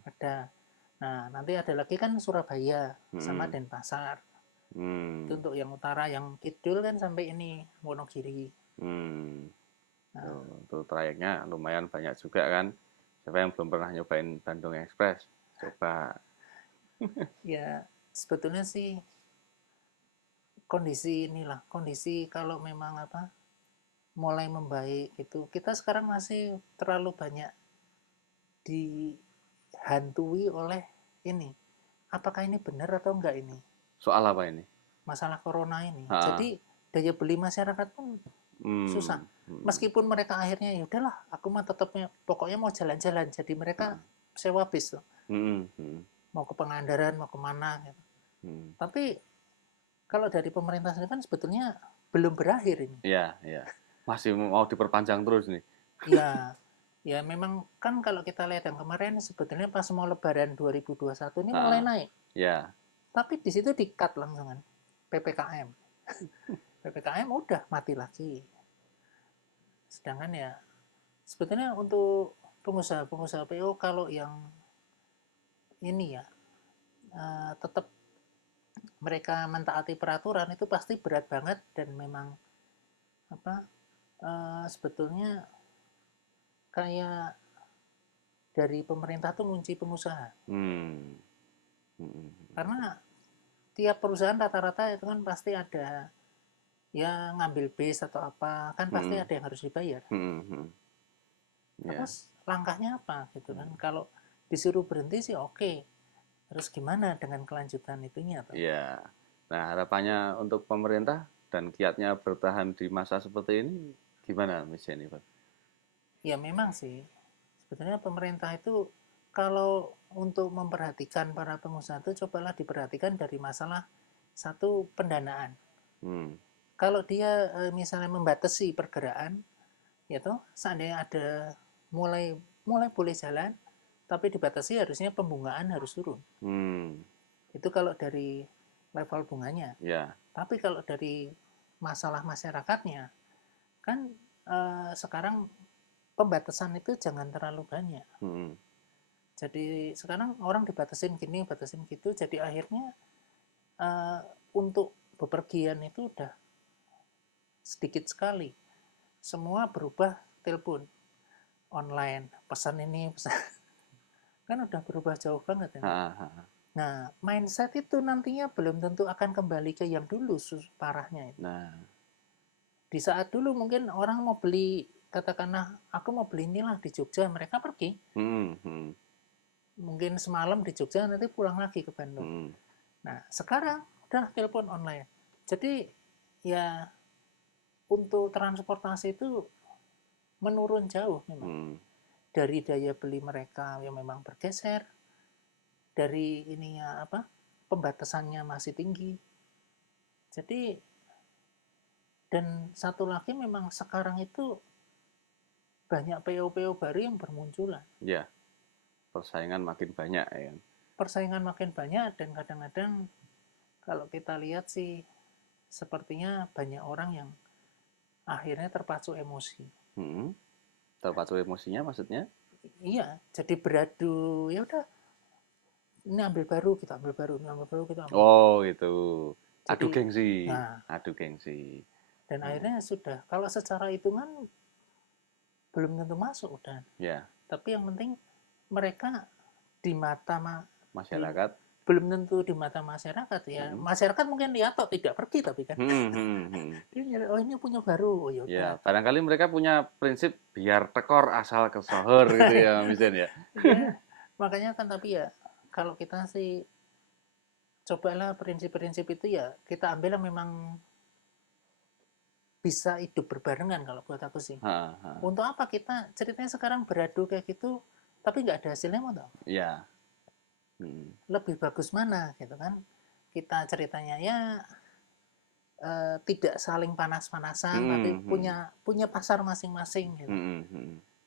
Ada. Nah, nanti ada lagi kan Surabaya sama Denpasar. Itu untuk yang utara, yang kidul kan sampai ini Wonogiri. Tuh trayeknya lumayan banyak juga kan. Siapa yang belum pernah nyobain Bandung Express? Coba. Ya, sebetulnya sih kondisi kalau memang mulai membaik itu, kita sekarang masih terlalu banyak dihantui oleh ini. Apakah ini benar atau enggak ini? Soal apa ini? Masalah corona ini. Jadi daya beli masyarakat pun susah. Meskipun mereka akhirnya ya udahlah, aku mah tetapnya pokoknya mau jalan-jalan. Jadi mereka sewa bis tuh. Mau ke Pangandaran, mau kemana gitu. Tapi kalau dari pemerintah sendiri kan sebetulnya belum berakhir ini. Iya, iya. Masih mau diperpanjang terus nih. Iya. Ya memang kan kalau kita lihat yang kemarin sebetulnya pas mau lebaran 2021 ini mulai naik. Iya. Tapi di situ di-cut langsung kan. PPKM. PPKM udah mati lagi. Sedangkan ya sebetulnya untuk pengusaha-pengusaha PO kalau yang ini ya tetap mereka mentaati peraturan itu pasti berat banget dan memang sebetulnya kayak dari pemerintah tuh ngunci pengusaha. Karena tiap perusahaan rata-rata itu kan pasti ada ya ngambil bis atau apa, kan pasti ada yang harus dibayar. Terus langkahnya apa gitu kan? Kalau disuruh berhenti sih oke. Terus gimana dengan kelanjutan itunya? Iya. Nah harapannya untuk pemerintah dan kiatnya bertahan di masa seperti ini gimana Miss Jennifer? Ya memang sih. Sebetulnya pemerintah itu kalau untuk memperhatikan para pengusaha itu cobalah diperhatikan dari masalah satu pendanaan. Kalau dia misalnya membatasi pergerakan, ya toh seandainya ada mulai boleh jalan, tapi dibatasi harusnya pembungaan harus turun. Itu kalau dari level bunganya. Tapi kalau dari masalah masyarakatnya, kan sekarang pembatasan itu jangan terlalu banyak. Jadi sekarang orang dibatasin gini, batasin gitu, jadi akhirnya untuk bepergian itu udah sedikit sekali. Semua berubah telepon online, pesan ini, pesan kan udah berubah jauh banget ya. Nah, mindset itu nantinya belum tentu akan kembali ke yang dulu parahnya itu. Nah, Di saat dulu mungkin orang mau beli, katakanlah aku mau beli inilah di Jogja, mereka pergi. Mungkin semalam di Jogja, nanti pulang lagi ke Bandung. Nah, sekarang udah telepon online. Jadi ya untuk transportasi itu menurun jauh memang. Dari daya beli mereka yang memang bergeser, dari ininya apa, pembatasannya masih tinggi. Jadi dan satu lagi memang sekarang itu banyak PO-PO baru yang bermunculan. ya, persaingan makin banyak ya. Persaingan makin banyak dan kadang-kadang kalau kita lihat sih sepertinya banyak orang yang akhirnya terpacu emosi. Terpacu emosinya maksudnya? Iya, jadi beradu, ya udah ini ambil baru, kita ambil baru, ini ambil baru, kita ambil. Oh, itu. Adu Jadi, gengsi. nah, Adu gengsi. dan akhirnya sudah, kalau secara hitungan belum tentu masuk udah. Ya, Tapi yang penting mereka di mata masyarakat. belum tentu di mata masyarakat ya. Masyarakat mungkin lihat atau tidak pergi tapi kan. Dia nyari, oh ini punya baru, oh Ya, yaudah. barangkali mereka punya prinsip biar tekor asal kesohor gitu ya, misalnya ya. Ya, makanya kan tapi ya kalau kita sih cobalah prinsip-prinsip itu ya kita ambil yang memang bisa hidup berbarengan kalau buat aku sih. Untuk apa kita ceritanya sekarang beradu kayak gitu tapi nggak ada hasilnya mau tau? Iya. Lebih bagus mana gitu kan? Kita ceritanya ya tidak saling panas-panasan tapi punya pasar masing-masing gitu.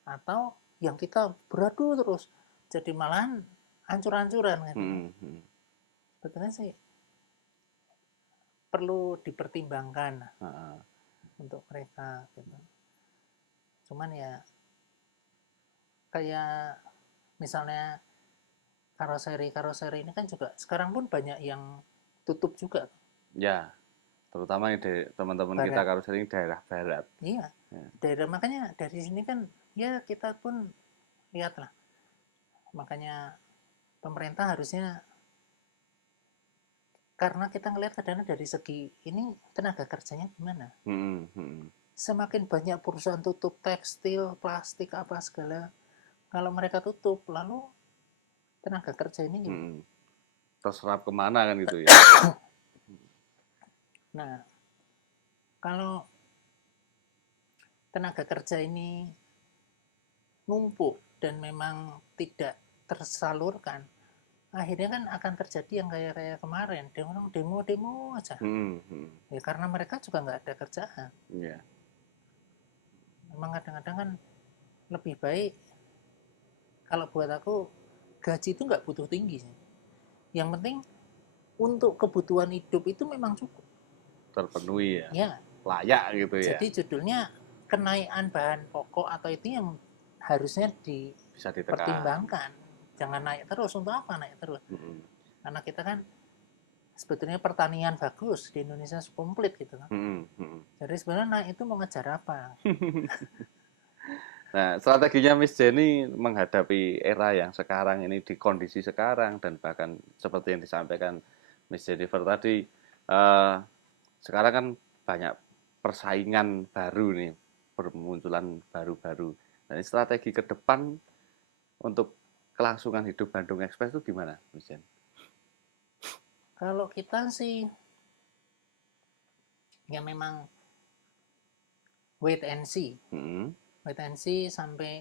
Atau yang kita beradu terus jadi malahan hancur-hancuran gitu. Sebetulnya sih perlu dipertimbangkan untuk mereka gitu. Cuman ya kayak misalnya karoseri ini kan juga sekarang pun banyak yang tutup juga. Ya, terutama ini teman-teman kita karoseri daerah barat. Iya, daerah makanya dari sini kan ya kita pun lihatlah. Makanya pemerintah harusnya karena kita ngelihat kadang dari segi ini tenaga kerjanya gimana. Semakin banyak perusahaan tutup tekstil, plastik apa segala, kalau mereka tutup lalu tenaga kerja ini gimana? Terserap kemana kan gitu ya. Nah, kalau tenaga kerja ini numpuk dan memang tidak tersalurkan, akhirnya kan akan terjadi yang kayak kemarin, demo aja. Ya karena mereka juga nggak ada kerjaan. Memang kadang-kadang kan lebih baik kalau buat aku gaji itu nggak butuh tinggi sih. Yang penting untuk kebutuhan hidup itu memang cukup. Terpenuhi ya. Ya. Layak gitu ya. Jadi judulnya kenaikan bahan pokok atau itu yang harusnya bisa dipertimbangkan. Jangan naik terus. Untuk apa naik terus? Karena kita kan sebetulnya pertanian bagus di Indonesia komplit gitu kan. Jadi sebenarnya naik itu mau ngejar apa? Nah, strateginya Miss Jenny menghadapi era yang sekarang ini di kondisi sekarang dan bahkan seperti yang disampaikan Miss Jennifer tadi, sekarang kan banyak persaingan baru nih, bermunculan baru-baru. Nah, ini strategi ke depan untuk kelangsungan hidup Bandung Express itu gimana, Miss Jenny? Kalau kita sih ya memang wait and see. Wait and see sampai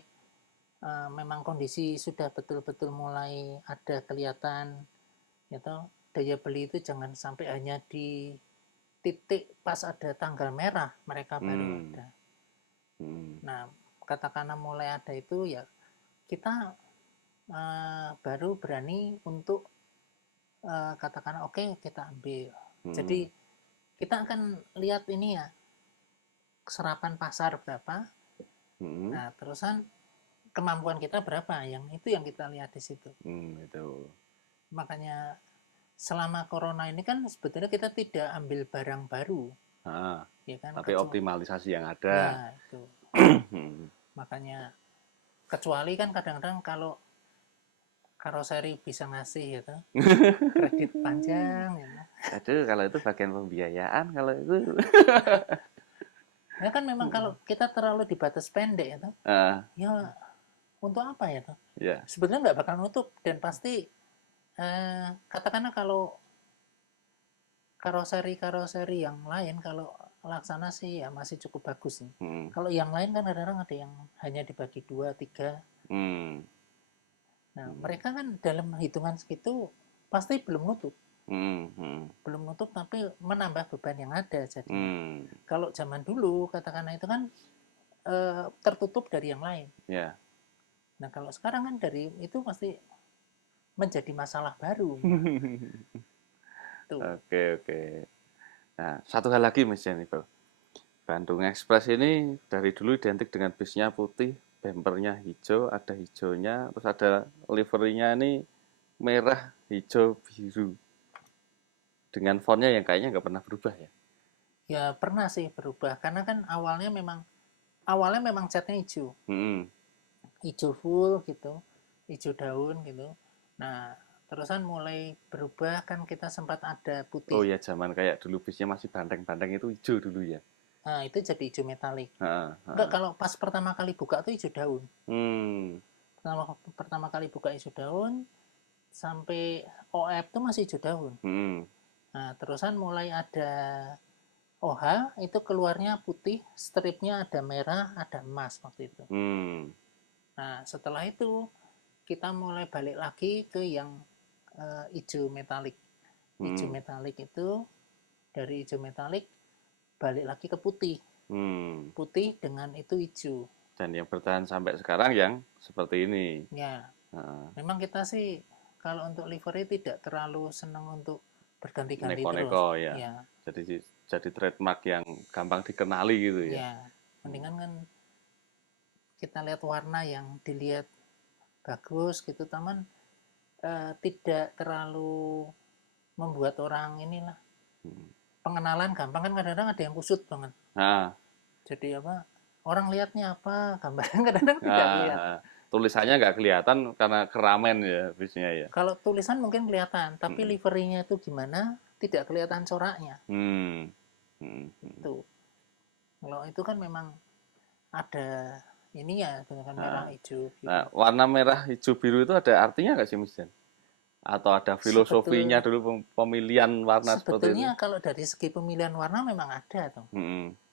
memang kondisi sudah betul-betul mulai ada kelihatan gitu. Daya beli itu jangan sampai hanya di titik pas ada tanggal merah mereka baru ada. Nah, katakanlah mulai ada itu ya kita baru berani untuk katakanlah oke, kita ambil. Jadi kita akan lihat ini ya serapan pasar berapa. Nah, terusan kemampuan kita berapa, yang itu yang kita lihat di situ. Itu. Makanya selama corona ini kan sebetulnya kita tidak ambil barang baru. Ya kan? Tapi optimalisasi yang ada. Ya, itu. Makanya kecuali kan kadang-kadang kalau karoseri bisa ngasih gitu. Kredit panjang gitu. Aduh, kalau itu bagian pembiayaan, kalau itu. Ya kan memang kalau kita terlalu di batas pendek itu, ya untuk apa ya tuh? Ya. Sebenarnya nggak bakal nutup dan pasti katakanlah kalau karoseri yang lain kalau Laksana sih ya masih cukup bagus nih. Kalau yang lain kan kadang-kadang ada yang hanya dibagi 2, 3. Nah, mereka kan dalam hitungan segitu pasti belum nutup. Belum nutup tapi menambah beban yang ada jadinya. Kalau zaman dulu katakanlah itu kan tertutup dari yang lain. Yeah. Nah, kalau sekarang kan dari itu pasti menjadi masalah baru. Oke. Nah, satu hal lagi Mas Jennifer. Bandung Express ini dari dulu identik dengan bisnya putih, bempernya hijau, ada hijaunya, terus ada liverynya ini merah, hijau, biru. Dengan fontnya yang kayaknya nggak pernah berubah ya? Ya pernah sih berubah, karena kan awalnya memang catnya hijau. Hijau full gitu, hijau daun gitu. Nah, terusan mulai berubah kan kita sempat ada putih. Oh ya, zaman kayak dulu bisnya masih banteng-banteng itu hijau dulu ya? Nah, itu jadi hijau metalik. Enggak, kalau pas pertama kali buka tuh hijau daun. Pertama kali buka hijau daun, sampai OF tuh masih hijau daun. Nah, terusan mulai ada OH, itu keluarnya putih, stripnya ada merah, ada emas waktu itu. Nah, setelah itu kita mulai balik lagi ke yang hijau metalik. Hijau metalik itu, dari hijau metalik balik lagi ke putih. Putih dengan itu hijau. Dan yang bertahan sampai sekarang yang seperti ini. Ya, memang kita sih kalau untuk livery tidak terlalu senang untuk berganti-ganti Neko-neko, terus. ya. Jadi trademark yang gampang dikenali gitu ya. Ya, mendingan kan kita lihat warna yang dilihat bagus gitu, teman, tidak terlalu membuat orang inilah pengenalan gampang. Kan kadang-kadang ada yang kusut banget. Jadi apa, orang lihatnya apa, gambarnya kadang-kadang tidak lihat. Tulisannya nggak kelihatan karena keramen ya bisnya ya. Kalau tulisan mungkin kelihatan, tapi liverynya itu gimana, tidak kelihatan coraknya. Itu. Kalau itu kan memang ada ini ya, dengan merah hijau. Gitu. Nah, warna merah hijau biru itu ada artinya nggak sih Mas Jan? Atau ada filosofinya dulu pemilihan warna seperti itu? Sebetulnya kalau dari segi pemilihan warna memang ada tuh.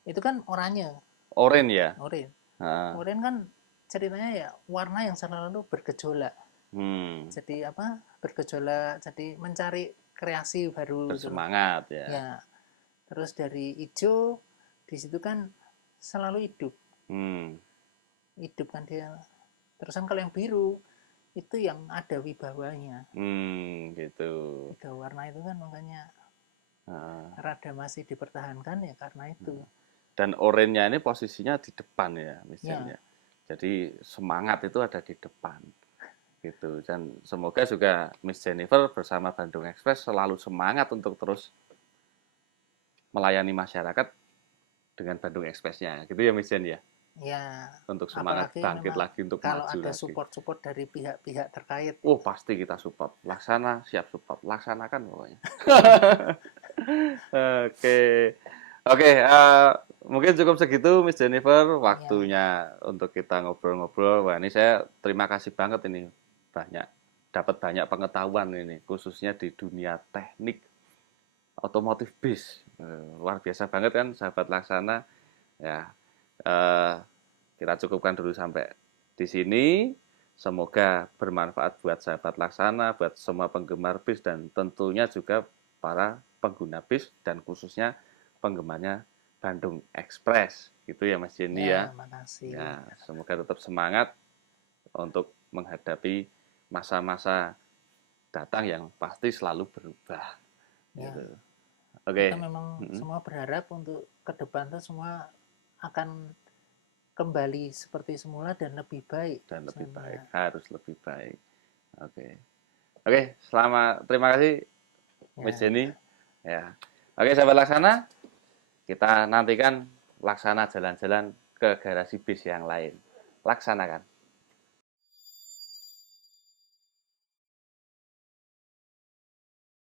Itu kan oranye. Oranye ya? Oranye. Oranye kan ceritanya ya warna yang selalu bergejolak. Jadi apa? Bergejolak, jadi mencari kreasi baru. Bersemangat gitu. Ya. Terus dari hijau, di situ kan selalu hidup. Hidup kan dia. Terus kan kalau yang biru, itu yang ada wibawanya. Gitu. 3 warna itu kan makanya rada masih dipertahankan ya karena itu. Dan oranye ini posisinya di depan ya misalnya. Jadi semangat itu ada di depan. Gitu. Dan semoga juga Miss Jennifer bersama Bandung Express selalu semangat untuk terus melayani masyarakat dengan Bandung Express-nya. Gitu ya Miss Jen ya? Ya. Untuk semangat bangkit lagi untuk maju lagi. Kalau ada support-support dari pihak-pihak terkait. Oh pasti kita support. Laksana siap support. Laksanakan pokoknya. Oke, mungkin cukup segitu Miss Jennifer. Waktunya untuk kita ngobrol-ngobrol. Wah ini saya terima kasih banget ini. Dapat banyak pengetahuan ini. Khususnya di dunia teknik otomotif bis. Luar biasa banget kan sahabat Laksana. Ya. Kita cukupkan dulu sampai di sini. Semoga bermanfaat buat sahabat Laksana, buat semua penggemar bis dan tentunya juga para pengguna bis dan khususnya penggemarnya Bandung Express. Gitu ya Mas Jenny ya. Makasih. Ya, semoga tetap semangat untuk menghadapi masa-masa datang yang pasti selalu berubah. Ya. Gitu. Kita memang semua berharap untuk ke depan tuh semua akan kembali seperti semula dan lebih baik. Dan lebih baik, harus lebih baik. Oke, terima kasih Miss Jenny. Ya. Oke, sahabat Laksana, kita nantikan Laksana jalan-jalan ke garasi bis yang lain. Laksanakan.